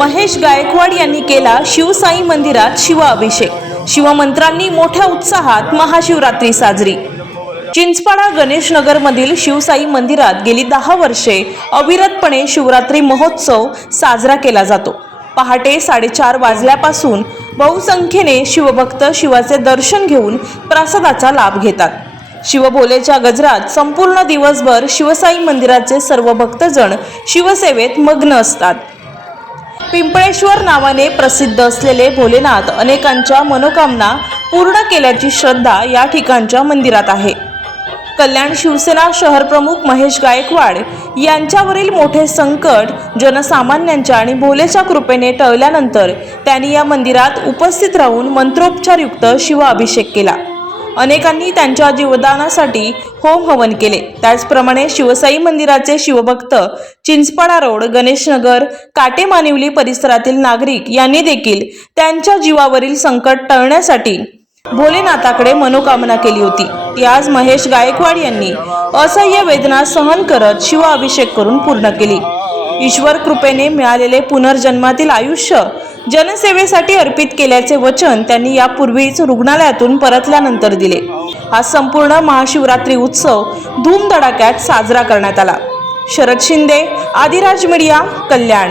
महेश गायकवाड यांनी केला शिवसाई मंदिरात शिवाभिषेक. शिवमंत्रांनी मोठ्या उत्साहात महाशिवरात्री साजरी. चिंचपाडा गणेशनगरमधील शिवसाई मंदिरात गेली दहा वर्षे अविरतपणे शिवरात्री महोत्सव साजरा केला जातो. पहाटे साडेचार वाजल्यापासून बहुसंख्येने शिवभक्त शिवाचे दर्शन घेऊन प्रसादाचा लाभ घेतात. शिवभोलेच्या गजरात संपूर्ण दिवसभर शिवसाई मंदिराचे सर्व भक्तजण शिवसेवेत मग्न असतात. पिंपळेश्वर नावाने प्रसिद्ध असलेले भोलेनाथ अनेकांच्या मनोकामना पूर्ण केल्याची श्रद्धा या ठिकाणच्या मंदिरात आहे. कल्याण शिवसेना शहरप्रमुख महेश गायकवाड यांच्यावरील मोठे संकट जनसामान्यांच्या आणि भोलेच्या कृपेने टळल्यानंतर त्यांनी या मंदिरात उपस्थित राहून मंत्रोपचारयुक्त शिवाभिषेक केला. अनेकांनी त्यांच्या जीवदानासाठी होम हवन केले. त्याचप्रमाणे शिवसाई मंदिराचे शिवभक्त चिंचपाडा रोड गणेशनगर काटेमानिवली परिसरातील नागरिक यांनी देखील त्यांच्या जीवावरील संकट टळण्यासाठी भोलेनाथाकडे मनोकामना केली होती. ती आज महेश गायकवाड यांनी असह्य वेदना सहन करत शिवाभिषेक करून पूर्ण केली. ईश्वर कृपेने मिळालेले पुनर्जन्मातील आयुष्य जनसेवेसाठी अर्पित केल्याचे वचन त्यांनी यापूर्वीच रुग्णालयातून परतल्यानंतर दिले. हा संपूर्ण महाशिवरात्री उत्सव धूमधडाक्यात साजरा करण्यात आला. शरद शिंदे आदिराज मीडिया कल्याण.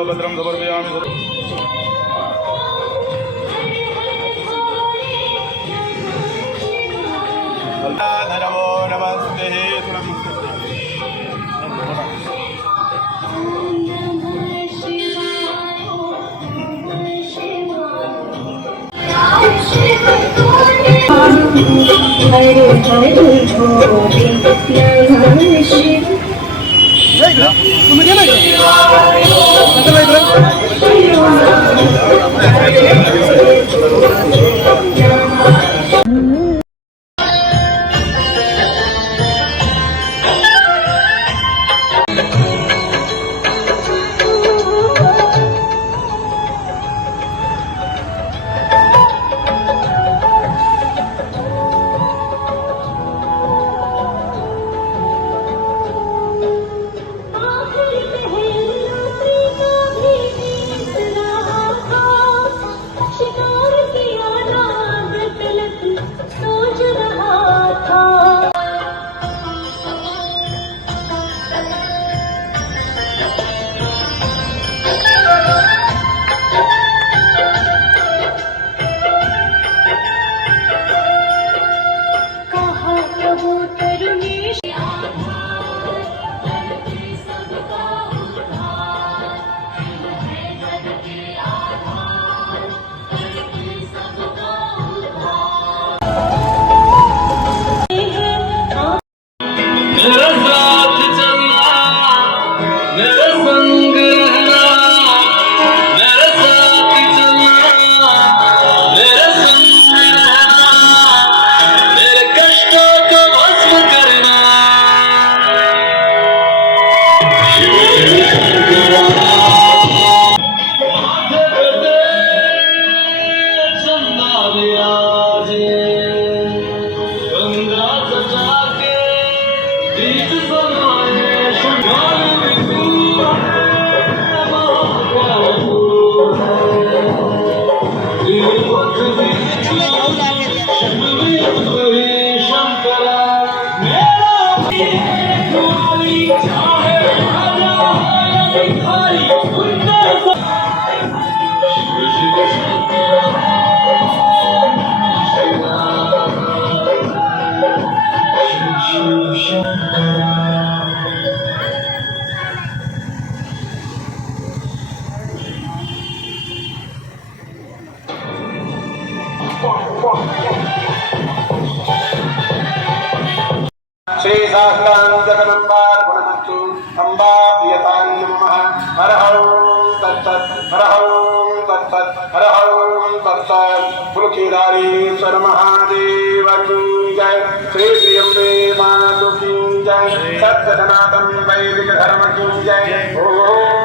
ॐ बिल्वभद्रं समर्पयामि धनवो नमस्ते हरे हरे भोले नमः Thank you. party. Datta मुलखेदारेश्वर Mahadev की जय। श्री श्री अम्बे मातु की जय। सत्य सनातन वैदिक धर्म की जय। ओम